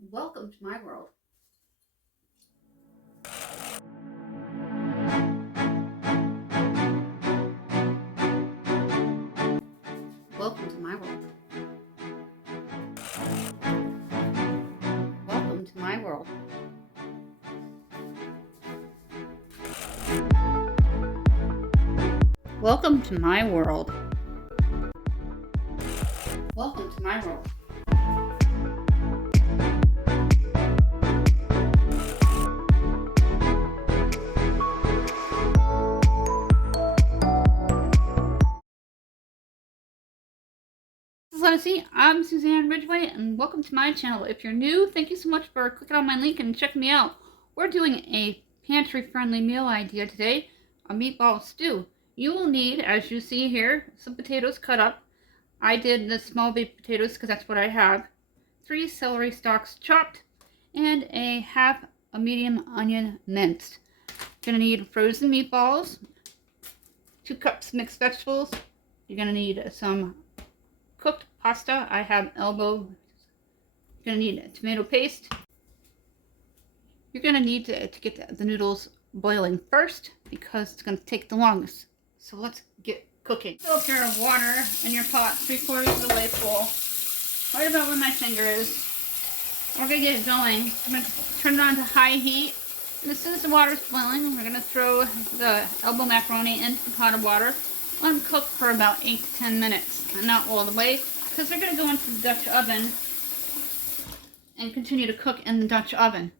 Welcome to my world. Welcome to my world. Welcome to my world. Welcome to my world. Welcome to my world. See, I'm Suzanne Ridgway and welcome to my channel. If you're new, thank you so much for clicking on my link and checking me out. We're doing a pantry friendly meal idea today, a meatball stew. You will need, as you see here, some potatoes cut up. I did the small baked potatoes because that's what I have. 3 celery stalks chopped and a half a medium onion minced. You're going to need frozen meatballs, 2 cups mixed vegetables. You're going to need some cooked pasta. I have elbow. You're going to need tomato paste. You're going to need to get the noodles boiling first because it's going to take the longest. So let's get cooking. Fill up your water in your pot 3/4 of the way full. Right about where my finger is. We're going to get it going. I'm going to turn it on to high heat. And as soon as the water's boiling, we're going to throw the elbow macaroni into the pot of water. Let them cook for about 8 to 10 minutes. And not all the way, because they're going to go into the Dutch oven and continue to cook in the Dutch oven.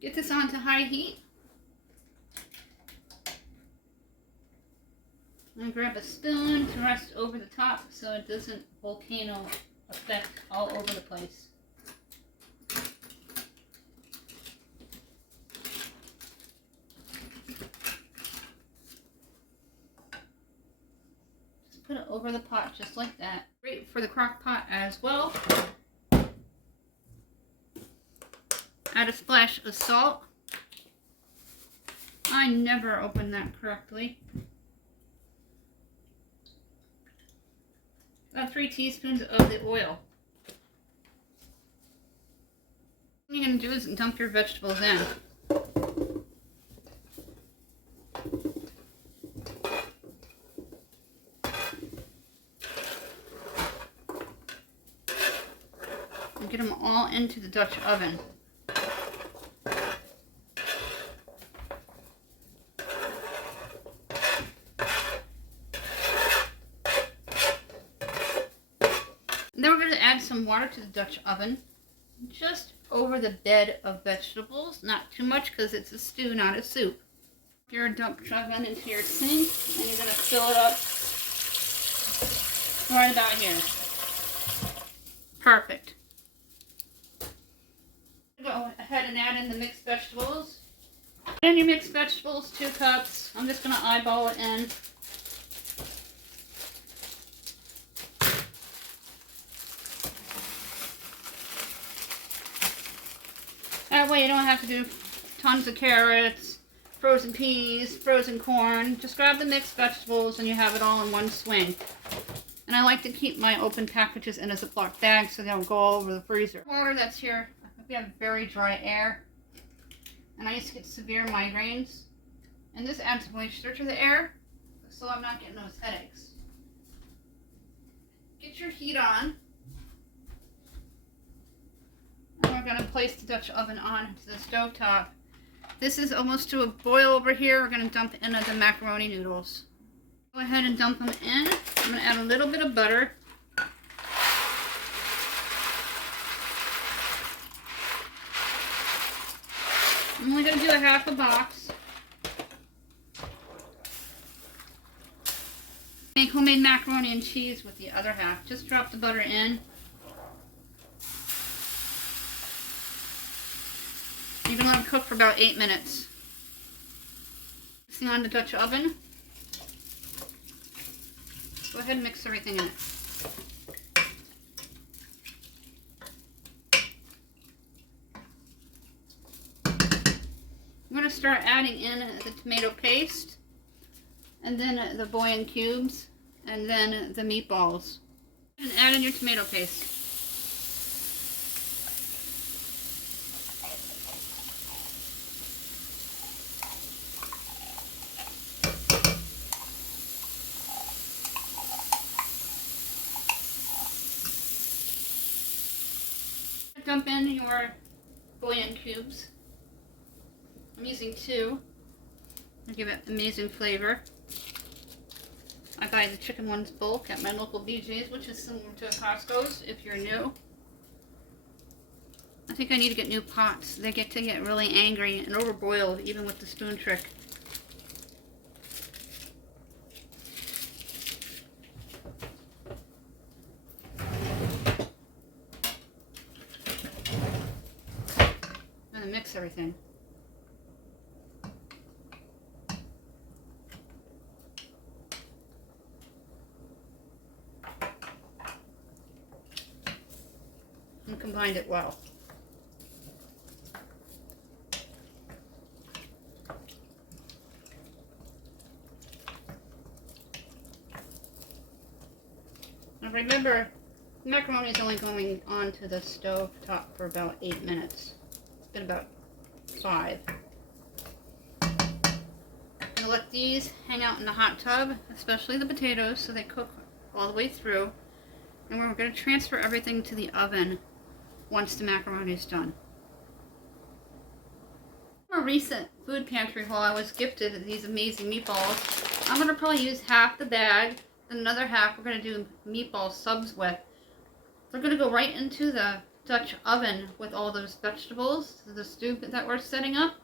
Get this on to high heat. And grab a spoon to rest over the top so it doesn't volcano effect all over the place. Put it over the pot just like that. Great for the crock pot as well. Add a splash of salt. I never opened that correctly. About 3 teaspoons of the oil. What you're going to do is dump your vegetables in. Get them all into the Dutch oven. Then we're going to add some water to the Dutch oven, just over the bed of vegetables. Not too much because it's a stew, not a soup. Your Dutch oven into your sink, and you're going to fill it up right about here. Perfect. Go ahead and add in the mixed vegetables. Add in your mixed vegetables, 2 cups. I'm just going to eyeball it in. That way you don't have to do tons of carrots, frozen peas, frozen corn. Just grab the mixed vegetables and you have it all in one swing. And I like to keep my open packages in a Ziploc bag so they don't go all over the freezer. Water that's here. We have very dry air, and I used to get severe migraines, and this adds moisture to the air, so I'm not getting those headaches. Get your heat on, and we're going to place the Dutch oven on to the stove top. This is almost to a boil over here. We're going to dump in the macaroni noodles. Go ahead and dump them in. I'm going to add a little bit of butter. I'm only going to do a half a box. Make homemade macaroni and cheese with the other half. Just drop the butter in. You can let it cook for about 8 minutes. Mixing on the Dutch oven. Go ahead and mix everything in it. I'm going to start adding in the tomato paste, and then the bouillon cubes, and then the meatballs. And add in your tomato paste. dump in your bouillon cubes. I'm using 2 to give it amazing flavor. I buy the chicken ones bulk at my local BJ's, which is similar to Costco's if you're new. I think I need to get new pots. They get really angry and overboiled even with the spoon trick. I'm gonna mix everything. And combined it well. Now remember, macaroni is only going onto the stove top for about 8 minutes. It's been about 5. I'm gonna let these hang out in the hot tub, especially the potatoes, so they cook all the way through. And we're going to transfer everything to the oven once the macaroni is done. For a recent food pantry haul, I was gifted these amazing meatballs. I'm going to probably use half the bag, and another half we're going to do meatball subs with. They're going to go right into the Dutch oven with all those vegetables, the stew that we're setting up.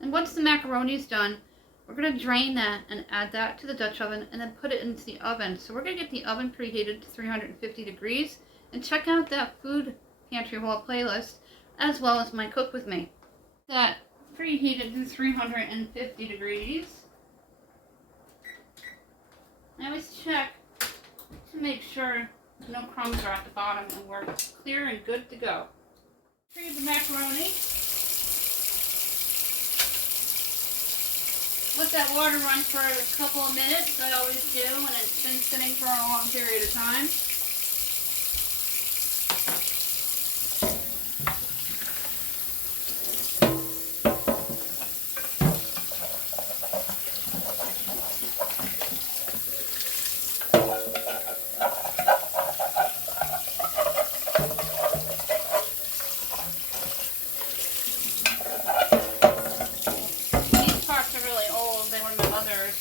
And once the macaroni is done, we're going to drain that and add that to the Dutch oven and then put it into the oven. So we're going to get the oven preheated to 350 degrees and check out that food pantry haul playlist as well as my cook with me. That preheated to 350 degrees. I always check to make sure no crumbs are at the bottom and we're clear and good to go. Retrieve the macaroni. Let that water run for a couple of minutes. I always do when it's been sitting for a long period of time.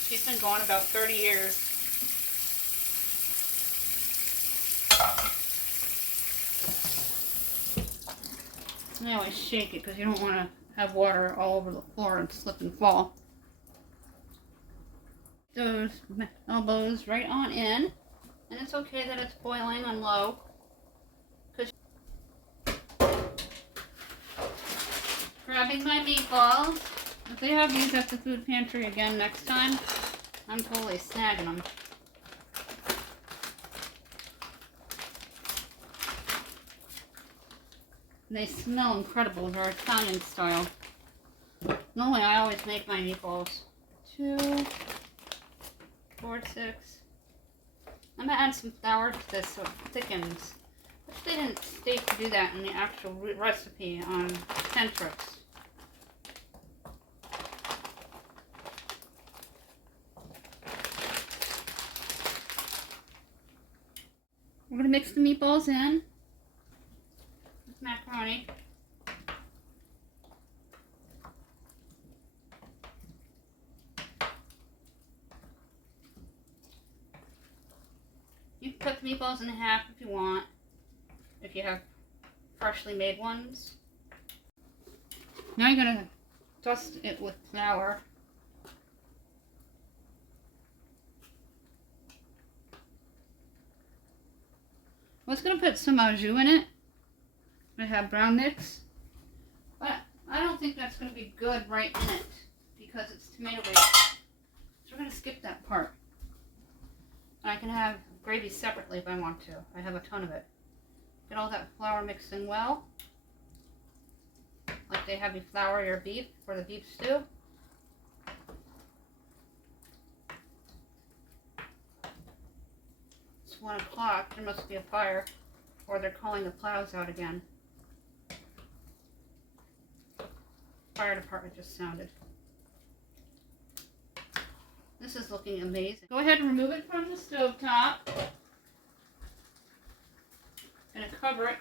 She's been gone about 30 years. And I always shake it because you don't want to have water all over the floor and slip and fall. Those elbows right on in. And it's okay that it's boiling on low. Grabbing my meatballs. If they have these at the food pantry again next time, I'm totally snagging them. They smell incredible. They're Italian style. Normally I always make my meatballs 2, 4, 6. I'm going to add some flour to this so it thickens. Which they didn't state to do that in the actual recipe on Pantry. We're going to mix the meatballs in with macaroni. You can cut the meatballs in half if you want, if you have freshly made ones. Now you're going to dust it with flour. I was going to put some au jus in it. I have brown mix. But I don't think that's going to be good right in it because it's tomato based. So we're going to skip that part. I can have gravy separately if I want to. I have a ton of it. Get all that flour mixed in well. Like they have you flour your beef for the beef stew. It's 1 o'clock. There must be a fire. Or they're calling the plows out again. Fire department just sounded. This is looking amazing. Go ahead and remove it from the stove top. Gonna cover it.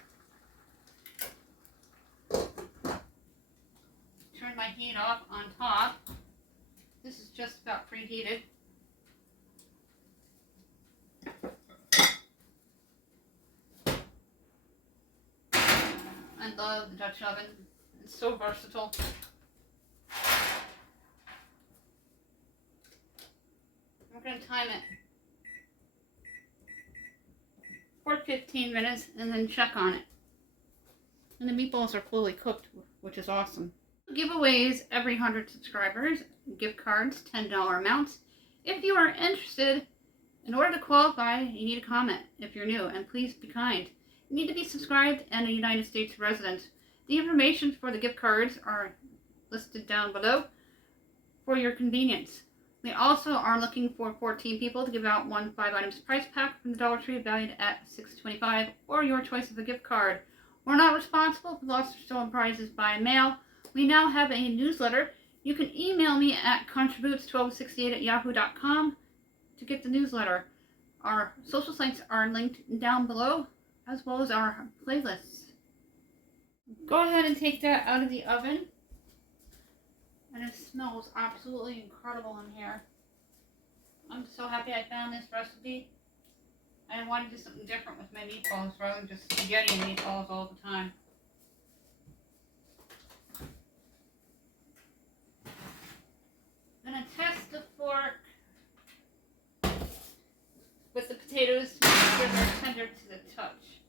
heat off on top. This is just about preheated. I love the Dutch oven. It's so versatile. We're going to time it for 15 minutes and then check on it. And the meatballs are fully cooked, which is awesome. Giveaways every 100 subscribers, gift cards, $10 amounts. If you are interested, in order to qualify, you need a comment if you're new, and please be kind. You need to be subscribed and a United States resident. The information for the gift cards are listed down below for your convenience. We also are looking for 14 people to give out one 5 items prize pack from the Dollar Tree valued at $6.25 or your choice of a gift card. We're not responsible for lost or stolen prizes by mail. We now have a newsletter. You can email me at contributes1268@yahoo.com to get the newsletter. Our social sites are linked down below, as well as our playlists. Go ahead and take that out of the oven. And it smells absolutely incredible in here. I'm so happy I found this recipe. I wanted to do something different with my meatballs rather than just spaghetti and meatballs all the time. I'm going to test the fork with the potatoes to make sure they're tender to the touch.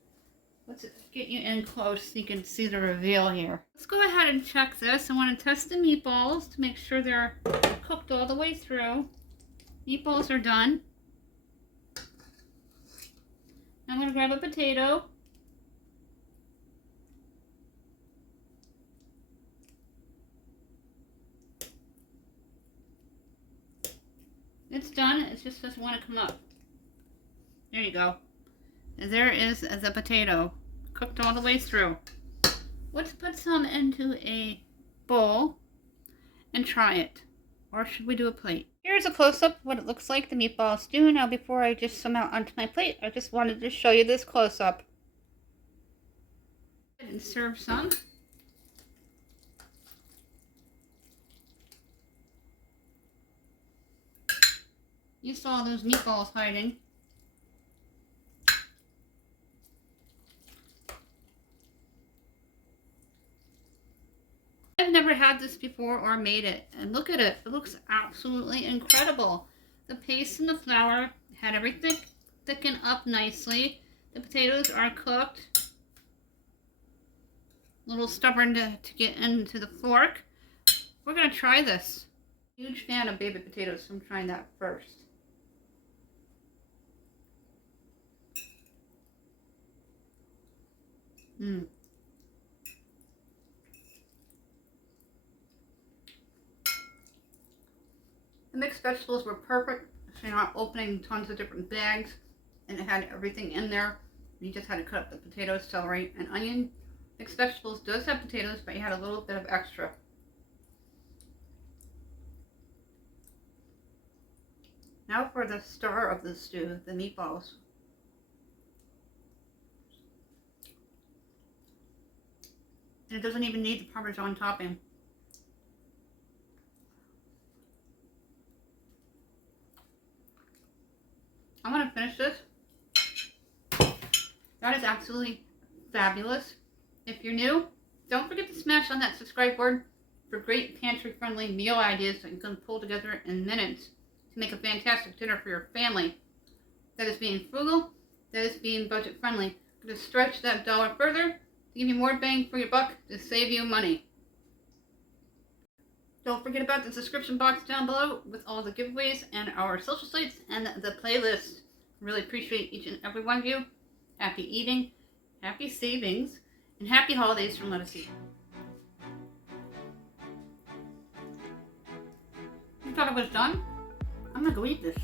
Let's get you in close so you can see the reveal here. Let's go ahead and check this. I want to test the meatballs to make sure they're cooked all the way through. Meatballs are done. I'm going to grab a potato. It's done. It just doesn't want to come up. There you go. And there is the potato, cooked all the way through. Let's put some into a bowl and try it. Or should we do a plate? Here's a close-up of what it looks like the meatballs do. Now before I just some out onto my plate, I just wanted to show you this close-up. And serve some. You saw those meatballs hiding. I've never had this before or made it, and look at it. It looks absolutely incredible. The paste and the flour had everything thicken up nicely. The potatoes are cooked. A little stubborn to get into the fork. We're going to try this. Huge fan of baby potatoes, so I'm trying that first. The mixed vegetables were perfect, so you're not opening tons of different bags, and it had everything in there. You just had to cut up the potatoes, celery, and onion. Mixed vegetables does have potatoes, but you had a little bit of extra. Now for the star of the stew, the meatballs. And it doesn't even need the Parmesan topping. I'm going to finish this. That is absolutely fabulous. If you're new, don't forget to smash on that subscribe button for great pantry-friendly meal ideas that you can pull together in minutes to make a fantastic dinner for your family. That is being frugal, that is being budget-friendly. I'm going to stretch that dollar further to give you more bang for your buck to save you money. Don't forget about the description box down below with all the giveaways and our social sites and the playlist. Really appreciate each and every one of you. Happy eating, happy savings, and happy holidays from Let Us Eat. You thought it was done? I'm gonna go eat this.